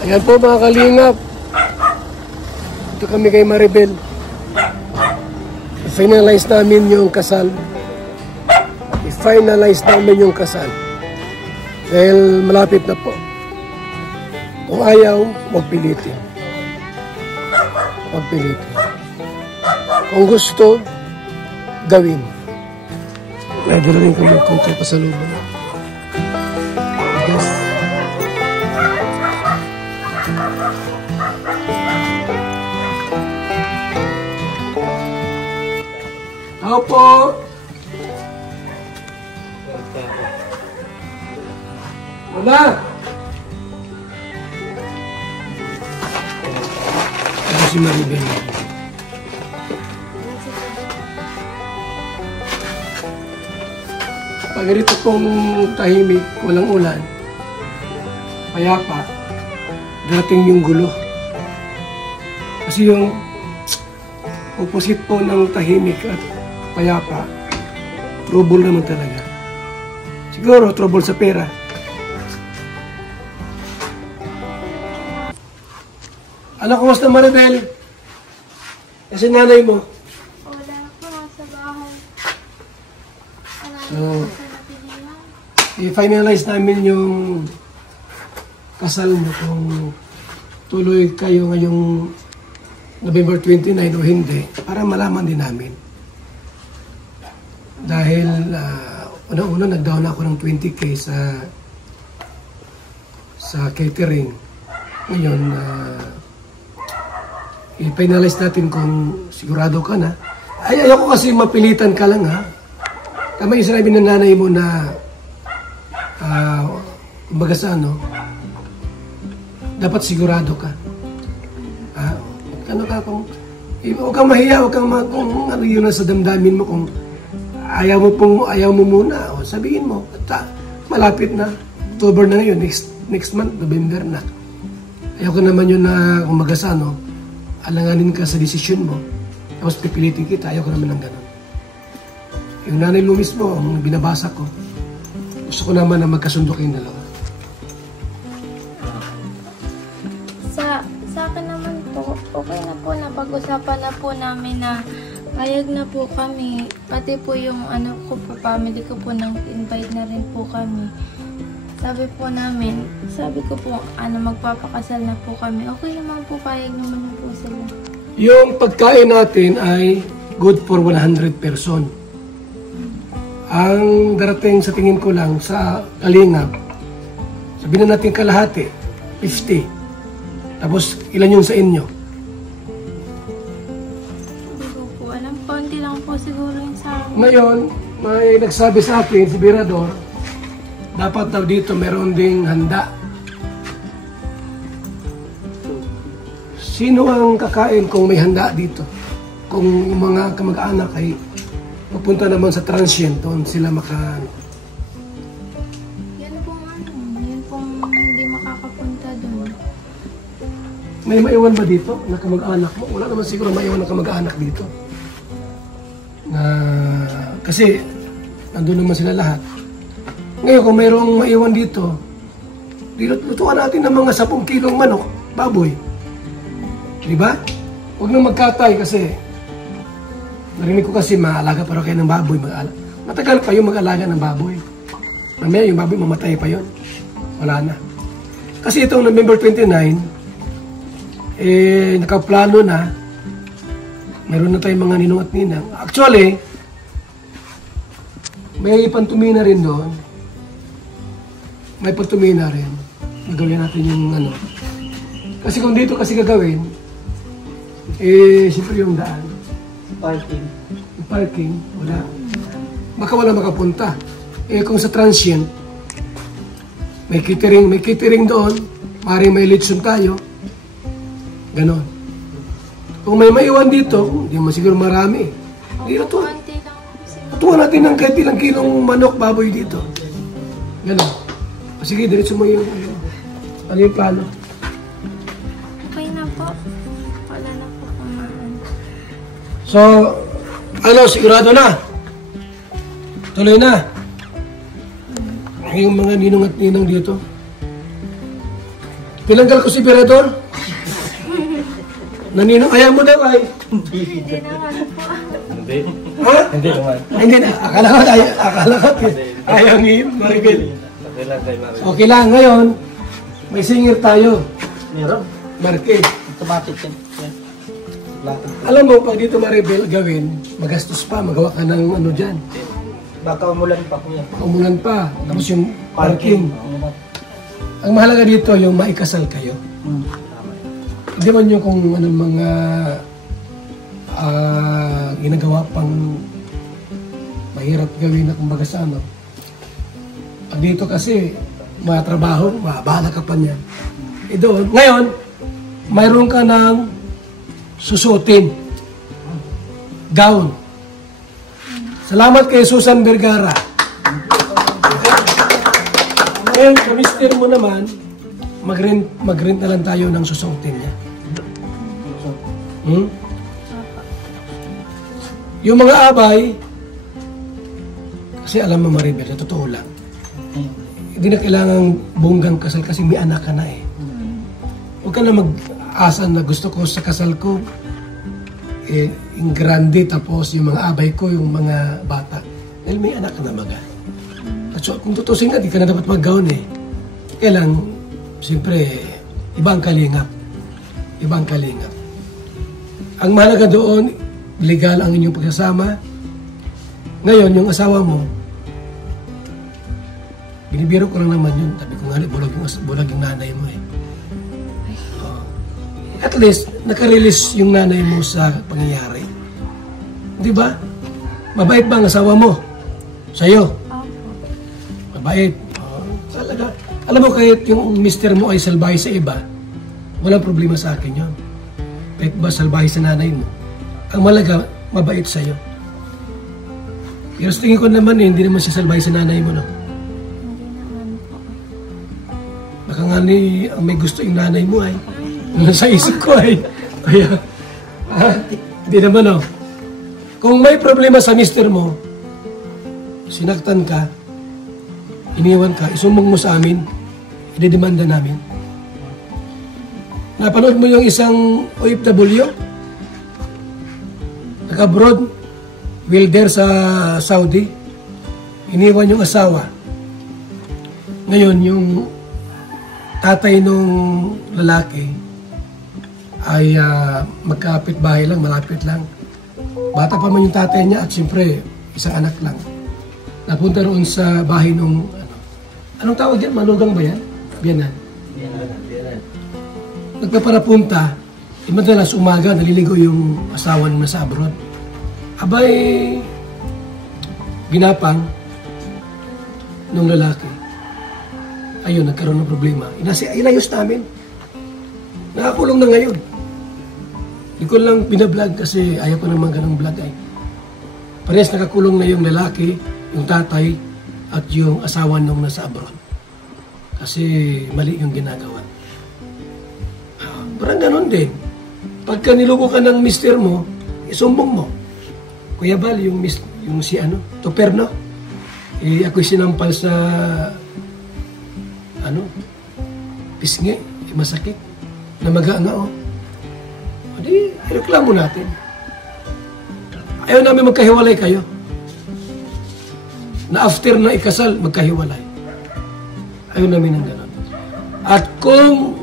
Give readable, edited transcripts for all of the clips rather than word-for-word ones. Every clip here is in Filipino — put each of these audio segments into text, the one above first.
Ayan po mga kalingap. Ito kami kay Maribel. I-finalize namin yung kasal. I-finalize namin yung kasal. Dahil malapit na po. Kung ayaw, magpilitin. Magpilitin. Kung gusto, gawin. Nadala rin kami kung pasalubong. Yes. Ako po. Mama! Ito si Maribel. Pag ganito pong tahimik, walang ulan, payapa, dating yung gulo. Kasi yung opposite po ng tahimik at payapa, trouble naman talaga. Siguro, trouble sa pera. Ano, kumusta Maribel? Kasi nanay mo? Wala po, nasa bahay. So, i-finalize namin yung kasal mo kung tuloy kayo ngayong November 29 o hindi, para malaman din namin. Dahil una-una nag-down ako ng 20k sa catering. Ngayon, i-finalize natin kung sigurado ka na. Ayoko kasi mapilitan ka lang ha. Tama yung sinabi ng nanay mo na kumbaga sa ano, dapat sigurado ka. Ano ka kung huwag kang mahiya, huwag kang kung ano yun sa damdamin mo, kung ayaw mo muna, o sabihin mo, malapit na, October na ngayon, next month, November na. Ayaw ko naman yun na kung magasa, no, alanganin ka sa desisyon mo, tapos pipilitin kita, ayaw ko naman ng ganun. Yung nanay mo mismo, ang binabasa ko, gusto ko naman na magkasundo kayong dalawa. Sa akin naman po, okay na po, napag-usapan na po namin na payag na po kami. Pati po yung ano ko po, family ko po, nang invite na rin po kami. Sabi po namin, sabi ko po, magpapakasal na po kami. Okay naman po, payag naman po sila. Yung pagkain natin ay good for 100 person. Ang darating sa tingin ko lang sa kalingap, sabihin na natin kalahati, 50. Tapos ilan yung sa inyo? Hindi ko po alam, konti lang po siguro yung sa amin. Ngayon, may nagsabi sa akin, si Birador, dapat daw dito meron ding handa. Sino ang kakain kung may handa dito? Kung yung mga kamag-anak ay pupunta naman sa transient, doon sila Yan pong hindi makakapunta doon. May maiwan ba dito na kamag-anak mo? Wala naman siguro maiwan na kamag-anak dito. Kasi nandun naman sila lahat. Ngayon kung mayroong maiwan dito, lutuan natin ng mga 10 kilong manok, baboy. Diba? Huwag nang magkatay kasi narinig ko kasi maalaga pa rin kayo ng baboy. Matagal pa yung mag-alaga ng baboy. Mamaya yung baboy mamatay pa yun. Wala na. Kasi itong November 29, nakaplano na, meron na tayong mga ninong at ninang. Actually, may pantumina rin doon. May pantumina rin. Nagawin natin yung ano. Kasi kung dito kasi gagawin, siyempre yung daan. Parking. Yung parking, wala. Baka wala makapunta. Kung sa transient, may catering doon, maaaring may lechon tayo. Ganon. Kung may maiwan dito, hindi mo siguro marami. Dito, tuwa natin ng kahit ilang kilong manok, baboy dito. Ganon. Sige, diretso mo yung ano yung plano. Okay na po. Wala na po kumaan. So, sigurado na. Tuloy na. Yung mga ninong at ninang dito. Tinanggal ko si Berador. Naninong, ayaw mo daw ay. Hindi naman po. Hindi. Ha? Hindi naman. Ay, hindi na. Akala ko. Ayaw ni Maribel. Okay lang kay Mari. Okay lang, ngayon, may singer tayo. Meron. Marke. Automatic yan. Yan. Lahat. Alam mo, pag dito Maribel gawin, magastos pa, magawa ka ng ano dyan. Baka umulan pa po yan. Umulan pa, tapos yung parking. Ang mahalaga dito, yung maikasal kayo. Hindi man yung kung anong mga ginagawa pang mahirap gawin na kumbaga sa ano. Pag dito kasi, mga trabaho, mabahala ka pa niyan. Doon, ngayon, mayroon ka ng susutin. Gown. Salamat kay Susan Vergara. Ngayon, sa mister mo naman, mag-rent na lang tayo ng susutin niya. Yung mga abay, kasi alam mo Maribel, sa totoo lang, hindi na kailangan bonggang kasal kasi may anak ka na eh. Huwag ka na mag-asa na gusto ko sa kasal ko, yung grande, tapos yung mga abay ko, yung mga bata. Dahil may anak ka na maga. At so, kung tutusin nga, di ka na dapat mag-gown eh. Kaya lang, siyempre, ibang kalingap. Ibang kalingap. Ang mahalaga doon, legal ang inyong pagsasama. Ngayon, yung asawa mo, binibiro ko lang naman yun. Sabi ko nga, bulag yung nanay mo eh. At least, nakarelease yung nanay mo sa pangyayari. Di ba? Mabait ba ang asawa mo? Sa'yo? Mabait. Talaga. Alam mo, kahit yung mister mo ay salbahe sa iba, walang problema sa akin yun. Kahit ba salbahe sa nanay mo, ang malaga, mabait sa'yo. Pero sa tingin ko naman hindi naman siya salbahe sa nanay mo, no? Baka nga ang may gusto yung nanay mo ay. Sa isip ko ay. Kaya, hindi naman, no? Kung may problema sa mister mo, sinaktan ka, iniwan ka, isumbong mo sa amin, idedemanda namin. Napanood mo yung isang OFW? Nag-abroad, welder sa Saudi, iniwan yung asawa. Ngayon, yung tatay nung lalaki ay magkapit bahay lang, malapit lang. Bata pa man yung tatay niya at siyempre, isang anak lang. Napunta roon sa bahay nung, anong tawag yan? Manugang ba yan? Biyanan. Nagpaparapunta, madalas umaga, naliligo yung asawa nung nasa abroad. Abay, ginapang nung lalaki. Ayun, nagkaroon ng problema. Inayos namin. Nakakulong na ngayon. Hindi ko lang binablog kasi ayaw ko naman ganang vlog ay. Parehas nakakulong na yung lalaki, yung tatay, at yung asawa nung nasa abroad. Kasi mali yung ginagawa. Parang ganun din. Pagka nilugo ka ng mister mo, isumbong mo. Kuya Bal, yung si Toperno, ako'y sinampal sa pisngi, masakit, na mag-aanga o. Di, ireklamo natin. Ayaw namin magkahiwalay kayo. Na after na ikasal, magkahiwalay. Ayaw namin ng gano'n. At kung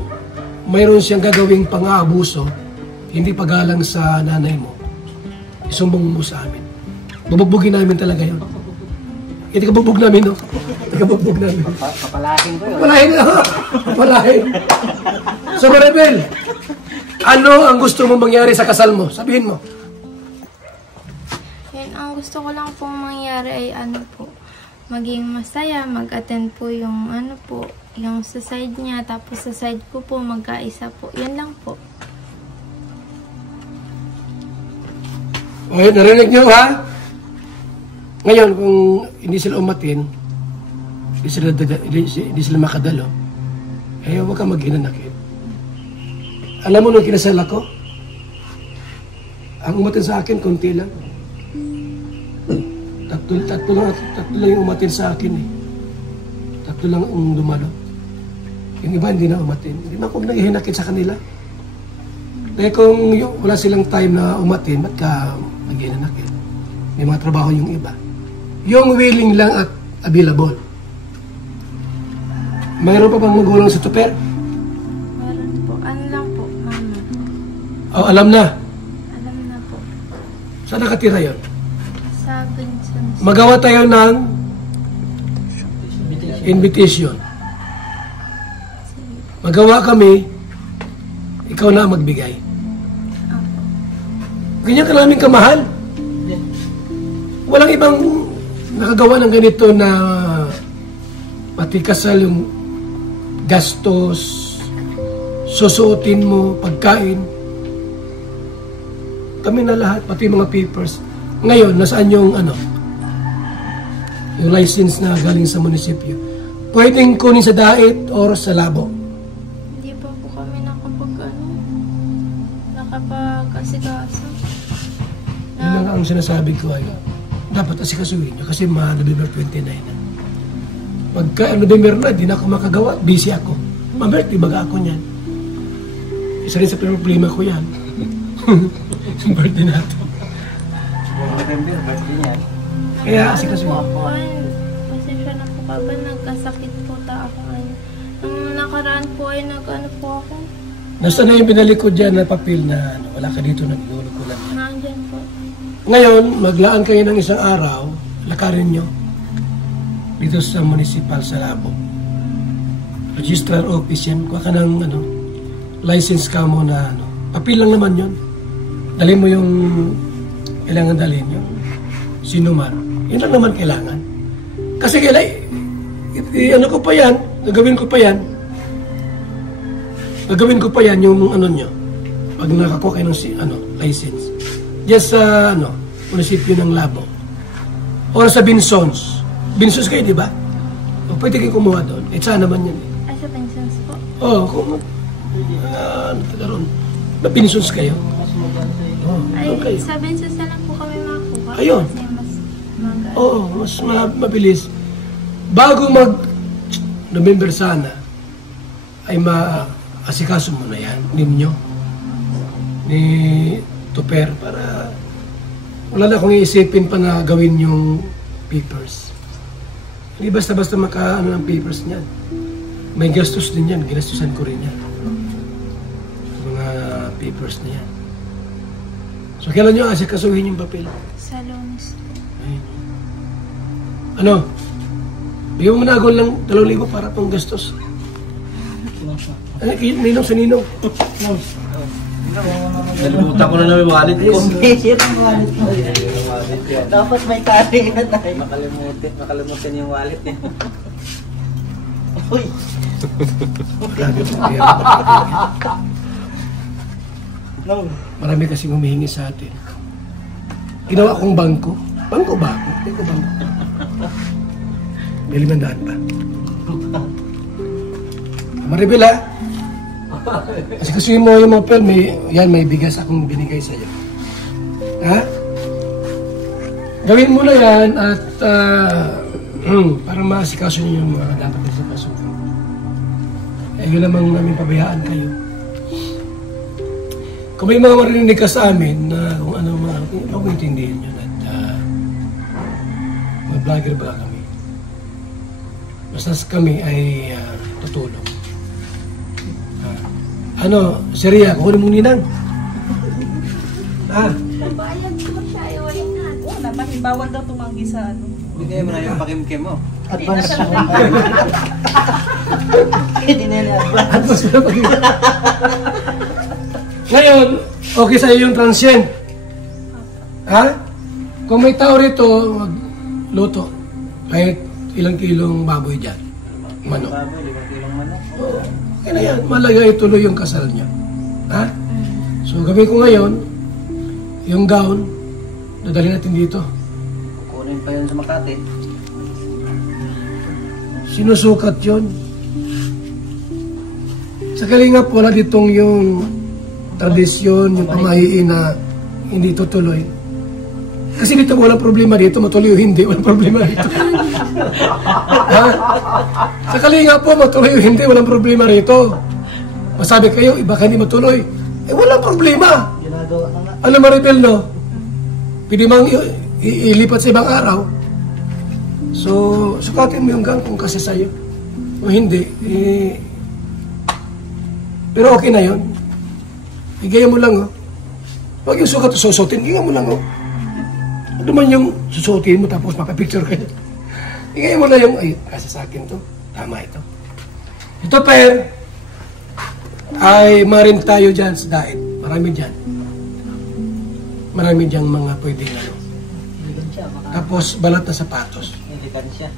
mayroon siyang gagawing pang-aabuso, hindi pagalang sa nanay mo, isumbong mo sa amin. Bubugbugin namin talaga yun. Hindi ka bugbog namin, no? Hindi ka bugbog namin. Papalahin ko yun. Papalahin. So, Maribel, ano ang gusto mong mangyari sa kasal mo? Sabihin mo. Yun, ang gusto ko lang pong mangyari ay maging masaya, mag-attend po yung yung sa side niya, tapos sa side ko po, magkaisa po. Yun lang po. Okay, narinig niyo ha? Ngayon, kung hindi sila umatin, hindi sila makadalo, huwag kang maghinanakit. Alam mo nung kinasal ako, ang umatin sa akin, konti lang. Tatlo lang yung umatin sa akin eh. Tatlo lang ang dumalo. Yung iba hindi na umatin. Hindi na ako naghihinakit sa kanila. Dahil kung wala silang time na umatin, ba't ka naghihinakit? May mga trabaho yung iba. Yung willing lang at available. Mayroon pa bang magulang sa Tuper? Meron po. Ano lang po, mama. Oh, alam na. Alam na po. Saan nakatira yun? Sa Vincent. Magawa tayo ng invitation. Magawa kami, ikaw na magbigay. Ganyan ka namin kamahal. Walang ibang nakagawa ng ganito na pati kasal yung gastos, susuotin mo, pagkain. Kami na lahat, pati mga papers. Ngayon, nasaan yung yung license na galing sa munisipyo? Pwedeng kunin sa Dait or sa Labo. Hindi pa po kami nakapag-asikaso. Yun lang ang sinasabi ko ay dapat asikasuhin nyo kasi November 29 na. Pagka November na, di na ako makagawa. Busy ako. Ma-birthday baga ako niyan. Isa rin sa problema ko yan. Yung birthday na ito. November, birthday niya. Kaya asikasuhin. Pasensya na po ka ba? Nagkasakit po ta ako ngayon. Nung nakaraan po ay nag-ano po ako. Nasaan na yung binalik ko dyan na papel na wala ka dito, naglulog ko lang yan. Nandyan po. Ngayon, maglaan kayo ng isang araw, lakarin nyo dito sa municipal sa Labo. Registrar office yan. Kuha ka ng license ka mo na papel lang naman yun. Dali mo yung kailangan dalhin yung sinumar. Yun lang naman kailangan. Kasi ko pa yan, gagawin ko pa yan yung nyo. Pag nakakuha kayo ng license. Just sa munisipyo ng Labo. Or sa Binsons. Binsons kayo, di ba? O, pwede kayo kumuha doon. Saan naman yan? Ay, sa Vincent po. Oo, kung ron. Binsons kayo. Ay, Okay. sa Vincent na lang po kami makakuha. Ayun. Kasi mas magaan. Oo, mas mabilis. Bago November sana, ay maasikaso mo na yan, ninyo, ni Tuper, para wala na akong iisipin pa na gawin yung papers. Hindi basta-basta ng papers niyan. May gastos din yan, ginastusan ko rin yan. Mga papers na yan. So, kailan nyo asikasuhin yung papel? Sa Lunes. Bigyan mo na agol lang 2,000 para pang gastos. Ninong sa ninong. Nalimutan ko na namin yung wallet ko. Shit ang wallet mo. Dapat may tali na tayo. Makalimutan yung wallet niya. Uy. Marami kasing humihingi sa atin. Ginawa kong bangko. Bangko ba ako? Hindi ko bangko. May 500 pa. Maribel ha? Kasi mo yung mga pel, may bigas akong binigay sa iyo. Ha? Gawin mo na yan at para maasikaso niyo yung mga dapat na sa pasukan. Yun namang namin pabayaan kayo. Kung may mga marinig ka sa amin na kung ano mga makuintindihin nyo at mga vlogger ba kami. Basta kami ay tutulong. Seria, kukunin mong ninang. Nabayad po siya, iwalay na. Oo, dapat bawal daw tumanggi sa Bigay mo na yung pakimkim mo. Advance mo. Hindi na yung advance. Ngayon, okay sa iyo yung transient. Ha? Kung may tao rito, magluto. Kahit ilang kilong baboy dyan. Manok. Baboy, 5 kilong manok. Oo. Kaya na yan, malaga ituloy yung kasal niyo. Ha? So, gawin ko ngayon, yung gown, dadali natin dito. Kukunin pa yun sa Makati. Sinusukat yun. Sa Kalingap, wala ditong yung tradisyon, yung pamahiin na hindi tutuloy. Kasi dito walang problema dito, matuloy o hindi, walang problema dito. Ha? Sa Kalinga po, matuloy o hindi, walang problema rito. Masabi kayo, iba ka hindi matuloy. Walang problema. Ginagawa ka nga. Ano Maribel, no? Pwede mang ilipat sa ibang araw. So, sukatin mo yung gang kung kasi sa'yo. O hindi, pero okay na yun. Igaya mo lang, oh. Huwag yung sukat o susutin, igaya mo lang, oh. Ano man yung susutin mo tapos mapapicture ka niya. Igaya mo lang yung, ay, kasi sa akin to. Tama ito. Ito, Per, ay marin tayo dyan sa diet. Marami dyan. Marami dyan mga pwedeng ano. Tapos balat na sapatos. Hindi ka rin siya.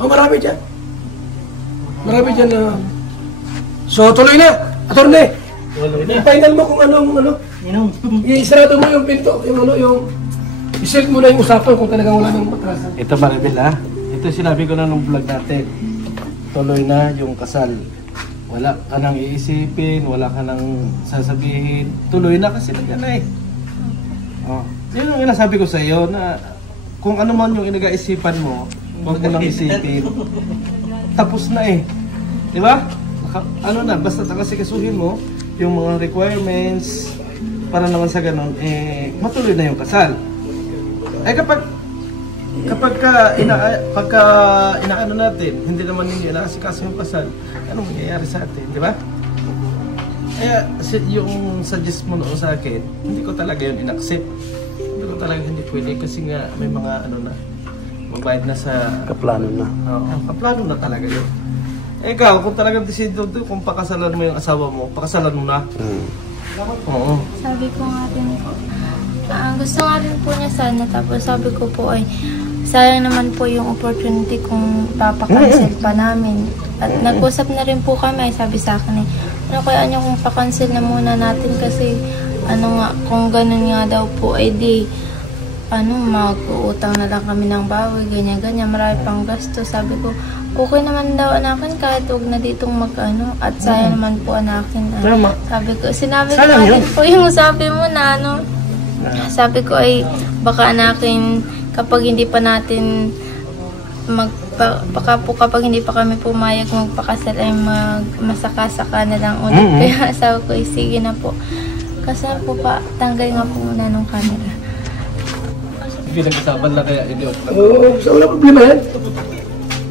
Oh, marami dyan. Marami dyan na... So, tuloy na! Attorney! Tuloy na. I-final mo kung ano. Inom. I-sarado mo yung pinto. Yung i-silk mo na yung usapan kung talagang wala nang matrasan. Ito Maribel ha, ito sinabi ko na nung vlog natin. Tuloy na yung kasal. Wala ka nang iisipin, wala ka nang sasabihin. Tuloy na kasi nandiyan na eh. Oh. Yun ang inasabi ko sa iyo na kung ano man yung inagaisipan mo, huwag mo nang isipin. Tapos na eh. Di ba? Ano na, basta tagasikasuhin mo yung mga requirements para naman sa ganun, matuloy na yung kasal. Kapag inaano natin, hindi naman hindi inaasikaso yung kasal, anong mangyayari sa atin, di ba? Kaya yung suggest mo noon sa akin, hindi ko talaga yun in-accept. Hindi ko talaga hindi pwede kasi nga may mga ano na, magbayad na sa... Kaplano na. Oo, kaplano na talaga yun. Ikaw, kung talagang decision to, kung pakasalan mo yung asawa mo, pakasalan mo na. Oo. Sabi ko nga din po, gusto nga rin po niya sana, tapos sabi ko po ay, sayang naman po yung opportunity kung papakancel pa namin. At nag-usap na rin po kami, sabi sa akin eh, ano kaya nyo kung pakancel na muna natin kasi, ano nga, kung ganun nga daw po, ay di, mag-uutang na lang kami ng bawi, ganyan-ganyan, marami pang gasto. Sabi ko, okay naman daw anakin kahit huwag na ditong mag-ano, at sayang naman po anakin. Sabi ko, sinabi ko rin po yung sabi mo na sabi ko ay baka anakin kapag hindi pa natin kapag hindi pa kami pumayag magpakasal ay masaka-saka na lang ulit. Kaya sabi ko ay sige na po. Kasi po pa, tanggal nga po muna nung camera. Pinag-usapan lang kaya hindi. Oo, so wala problema yan.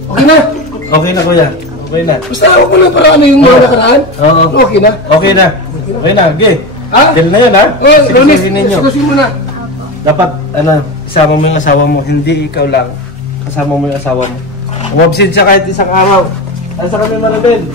Okay na. Okay na kuya. Okay na. Basta ako ko lang para ano yung mga nakaraan. Oo. Okay na. Okay na. Okay na. Okay. Ha? Deal na yun ha? Ronis, Sigasuhin ninyo. sigasuhin mo na. Dapat, isama mo yung asawa mo. Hindi ikaw lang. Kasama mo yung asawa mo. Umabsent siya kahit isang araw. Asa kami Maribel?